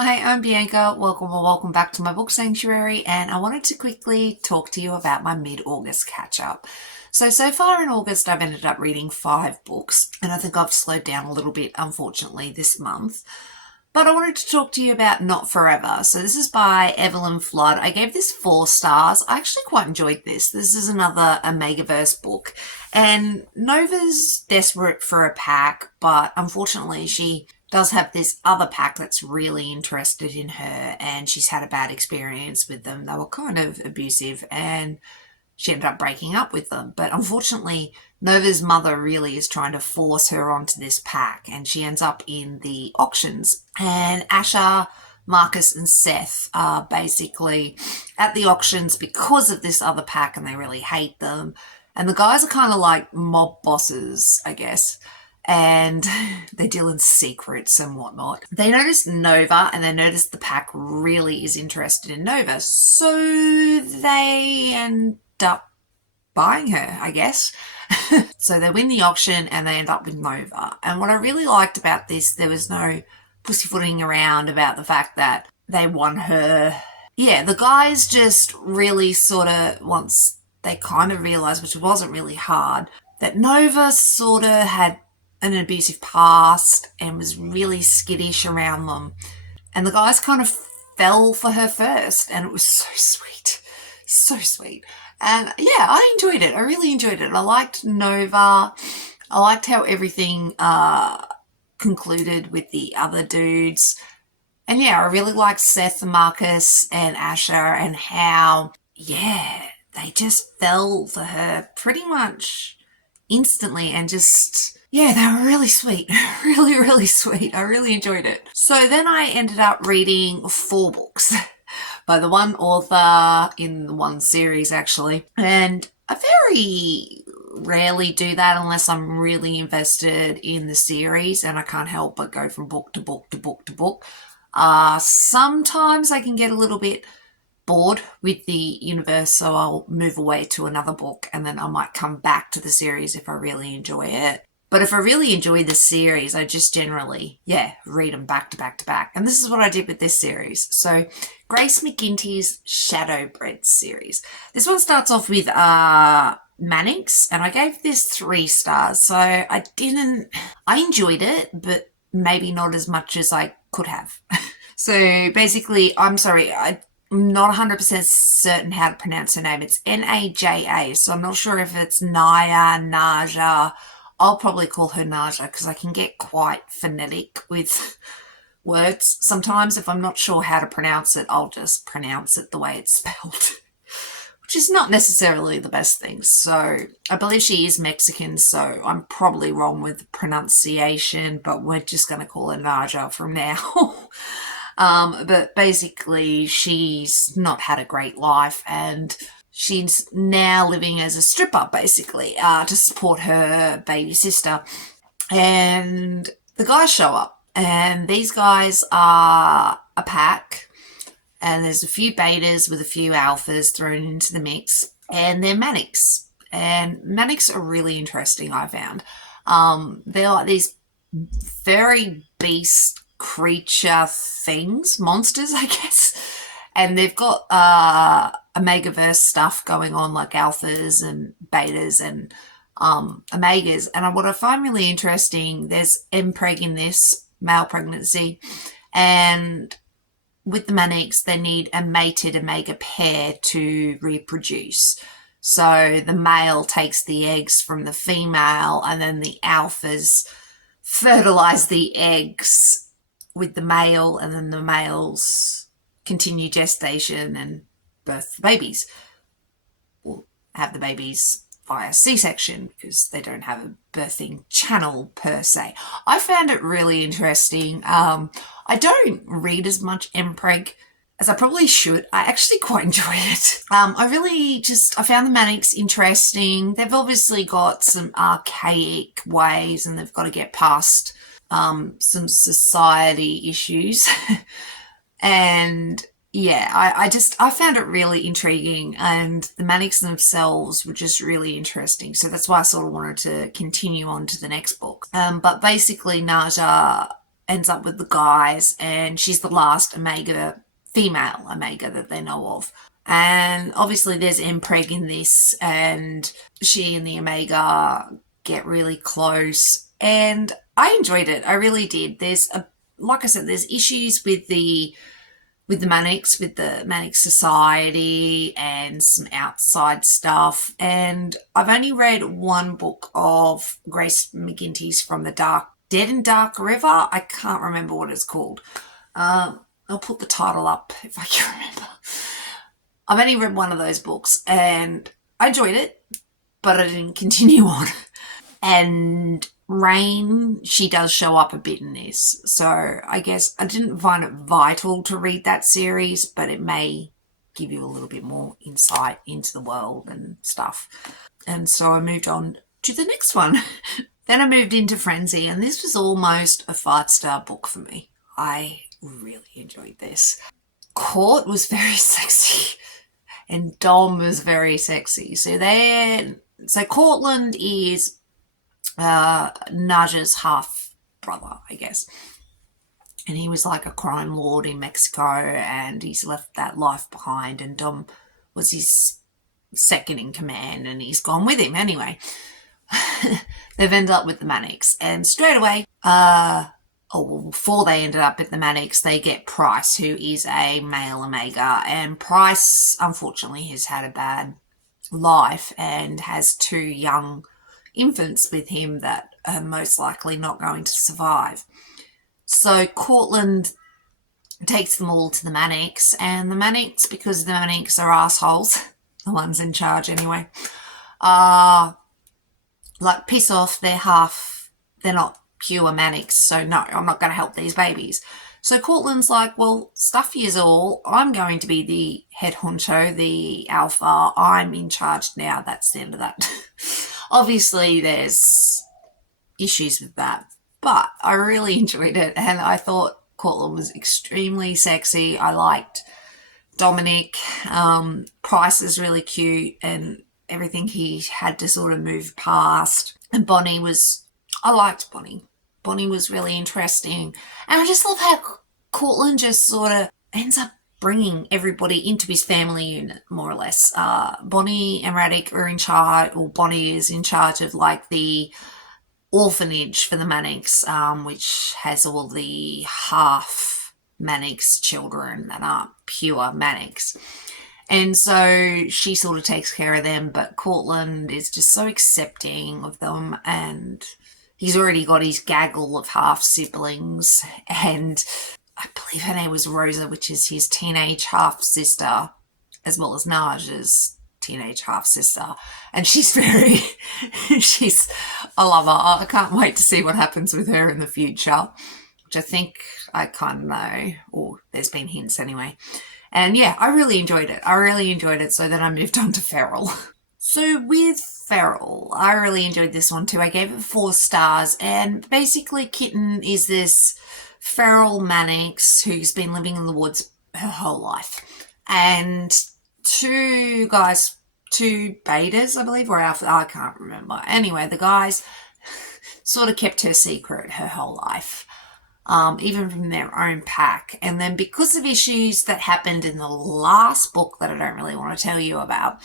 Hi, I'm Bianca. Welcome back to my book sanctuary, and I wanted to quickly talk to you about my mid-August catch-up. So far in August, I've ended up reading 5 books, and I think I've slowed down a little bit, unfortunately, this month. But I wanted to talk to you about Not Forever. So this is by Evelyn Flood. I gave this 4 stars. I actually quite enjoyed this. This is another Omegaverse book. And Nova's desperate for a pack, but unfortunately she does have this other pack that's really interested in her, and she's had a bad experience with them. They were kind of abusive, and she ended up breaking up with them. But unfortunately, Nova's mother really is trying to force her onto this pack, and she ends up in the auctions. And Asher, Marcus, and Seth are basically at the auctions because of this other pack, and they really hate them. And the guys are kind of like mob bosses, I guess, and they deal in secrets and whatnot. They notice Nova, and they notice the pack really is interested in Nova, so they end up buying her, I guess. So they win the auction and they end up with Nova. And what I really liked about this, there was no pussyfooting around about the fact that they won her. Yeah, the guys just really sort of, once they kind of realised, which wasn't really hard, that Nova sort of had an abusive past and was really skittish around them. And the guys kind of fell for her first, and it was so sweet. So sweet. And yeah, I enjoyed it. I really enjoyed it. I liked Nova. I liked how everything concluded with the other dudes. And yeah, I really liked Seth, Marcus, and Asher, and how, yeah, they just fell for her pretty much instantly, and just, yeah, they were really sweet. Really, really sweet. I really enjoyed it. So then I ended up reading 4 books by the one author in the one series, actually. And I very rarely do that unless I'm really invested in the series and I can't help but go from book to book to book to book. Sometimes I can get a little bit bored with the universe, so I'll move away to another book, and then I might come back to the series if I really enjoy it. But if I really enjoy the series, I just generally, read them back to back to back. And this is what I did with this series. So Grace McGinty's Shadowbred series. This one starts off with Mannix, and I gave this 3 stars. So I enjoyed it, but maybe not as much as I could have. So basically, I'm not 100% certain how to pronounce her name. It's Naja, so I'm not sure if it's Naya, Naja. I'll probably call her Naja because I can get quite phonetic with words. Sometimes if I'm not sure how to pronounce it, I'll just pronounce it the way it's spelled, which is not necessarily the best thing. So I believe she is Mexican, so I'm probably wrong with pronunciation, but we're just going to call her Naja from now. But basically she's not had a great life, and she's now living as a stripper, basically, to support her baby sister. And the guys show up, and these guys are a pack, and there's a few betas with a few alphas thrown into the mix, and they're Mannix. And Mannix are really interesting, I found. They're like these very beast creature things, monsters, I guess. And they've got Omegaverse stuff going on, like alphas and betas and Omegas. And what I find really interesting, there's mpreg in this, male pregnancy, and with the Mannix, they need a mated Omega pair to reproduce. So the male takes the eggs from the female, and then the alphas fertilize the eggs with the male, and then the males continue gestation and birth the babies, or have the babies via C-section because they don't have a birthing channel per se. I found it really interesting. I don't read as much mpreg as I probably should. I actually quite enjoy it. I found the Mannix interesting. They've obviously got some archaic ways, and they've got to get past some society issues. And yeah, I found it really intriguing, and the Mannix themselves were just really interesting. So that's why I sort of wanted to continue on to the next book. But basically, Naja ends up with the guys, and she's the last Omega, female Omega that they know of. And obviously there's Mpreg in this, and she and the Omega get really close, and I enjoyed it. I really did. Like I said, there's issues with the Mannix, with the Mannix Society and some outside stuff. And I've only read one book of Grace McGinty's from the Dead and Dark River. I can't remember what it's called. I'll put the title up if I can remember. I've only read one of those books and I enjoyed it, but I didn't continue on. And Rain, she does show up a bit in this. So I guess I didn't find it vital to read that series, but it may give you a little bit more insight into the world and stuff. And so I moved on to the next one. Then I moved into Frenzy, and this was almost a 5-star book for me. I really enjoyed this. Court was very sexy and Dom was very sexy. So Courtland is Naja's half brother, I guess. And he was like a crime lord in Mexico, and he's left that life behind, and Dom was his second in command, and he's gone with him anyway. They've ended up with the Mannix, and straight away, before they ended up with the Mannix, they get Price, who is a male Omega, and Price, unfortunately, has had a bad life and has 2 young infants with him that are most likely not going to survive. So Courtland takes them all to the Mannix, and the Mannix, because the Mannix are assholes, the ones in charge anyway, like, piss off, they're not pure Mannix, so no, I'm not going to help these babies. So Courtland's like, well, stuff yous all, I'm going to be the head honcho, the alpha, I'm in charge now, that's the end of that. Obviously there's issues with that, but I really enjoyed it, and I thought Courtland was extremely sexy. I liked Dominic. Price is really cute, and everything he had to sort of move past. And I liked Bonnie. Bonnie was really interesting. And I just love how Courtland just sort of ends up bringing everybody into his family unit, more or less. Bonnie and Radek are in charge, or Bonnie is in charge of like the orphanage for the Mannix, which has all the half Mannix children that aren't pure Mannix. And so she sort of takes care of them, but Courtland is just so accepting of them, and he's already got his gaggle of half siblings, and I believe her name was Rosa, which is his teenage half sister, as well as Naj's teenage half sister. And she's I love her. I can't wait to see what happens with her in the future, which I think I kind of know, or there's been hints anyway. And yeah, I really enjoyed it. So then I moved on to Feral. So with Feral, I really enjoyed this one too. I gave it 4 stars, and basically Kitten is this feral Mannix who's been living in the woods her whole life. And 2 betas, I believe, or alpha, I can't remember. Anyway, the guys sort of kept her secret her whole life. Even from their own pack. And then because of issues that happened in the last book that I don't really want to tell you about,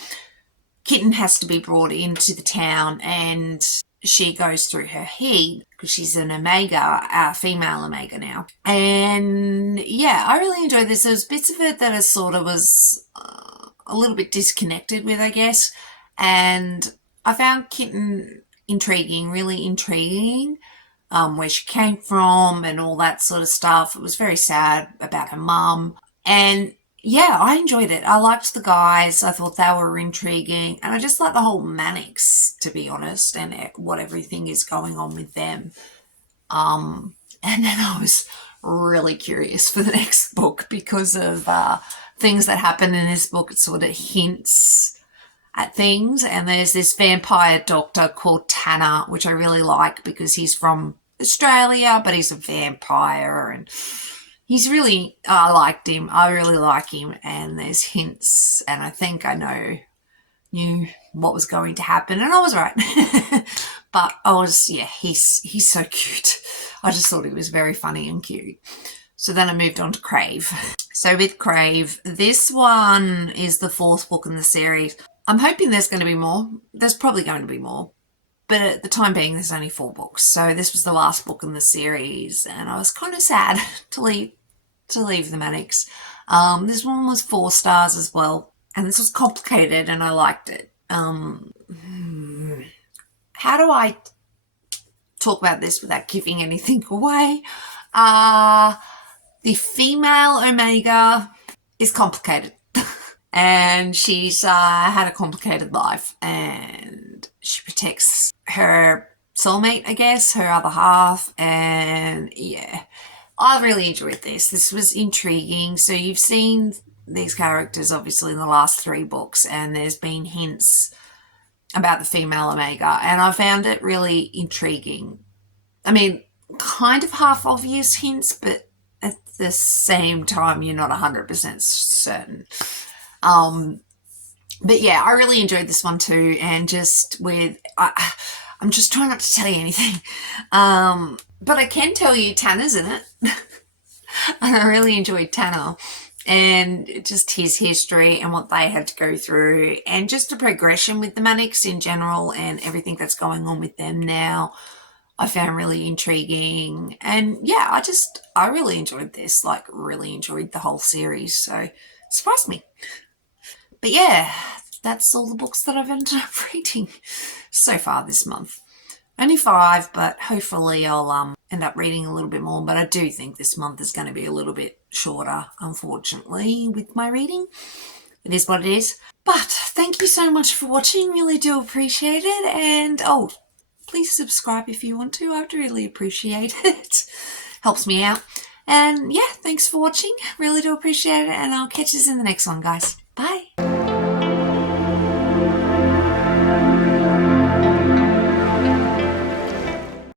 Kitten has to be brought into the town, and she goes through her heat because she's an Omega, a female Omega now. And yeah, I really enjoyed this. There was bits of it that I sort of was a little bit disconnected with, I guess. And I found Kitten really intriguing. Where she came from and all that sort of stuff. It was very sad about her mum. And yeah, I enjoyed it. I liked the guys. I thought they were intriguing. And I just like the whole Mannix, to be honest, and what everything is going on with them. And then I was really curious for the next book because of things that happen in this book. It sort of hints at things. And there's this vampire doctor called Tanner, which I really like because he's from Australia, but he's a vampire, and I liked him. I really like him, and there's hints, and I think I knew what was going to happen, and I was right. But I was, yeah, he's so cute. I just thought he was very funny and cute. So then I moved on to Crave. So with Crave, this one is the 4th book in the series. I'm hoping there's going to be more. There's probably going to be more. But at the time being, there's only 4 books. So this was the last book in the series. And I was kind of sad to leave the Mannix. This one was 4 stars as well. And this was complicated and I liked it. How do I talk about this without giving anything away? The female Omega is complicated. And she's had a complicated life. And she protects her soulmate, I guess, her other half. And yeah, I really enjoyed this. This was intriguing. So you've seen these characters obviously in the last 3 books, and there's been hints about the female Omega, and I found it really intriguing. I mean, kind of half obvious hints, but at the same time, you're not 100% certain. But yeah, I really enjoyed this one too, and just with, I'm just trying not to tell you anything, but I can tell you Tanner's in it. And I really enjoyed Tanner and just his history and what they had to go through, and just the progression with the Mannix in general and everything that's going on with them now. I found really intriguing, and yeah, I really enjoyed this, like really enjoyed the whole series, so it surprised me. But yeah, that's all the books that I've ended up reading so far this month. Only 5, but hopefully I'll end up reading a little bit more. But I do think this month is going to be a little bit shorter, unfortunately, with my reading. It is what it is. But thank you so much for watching. Really do appreciate it. And please subscribe if you want to. I'd really appreciate it. Helps me out. And yeah, thanks for watching. Really do appreciate it. And I'll catch you in the next one, guys. Bye.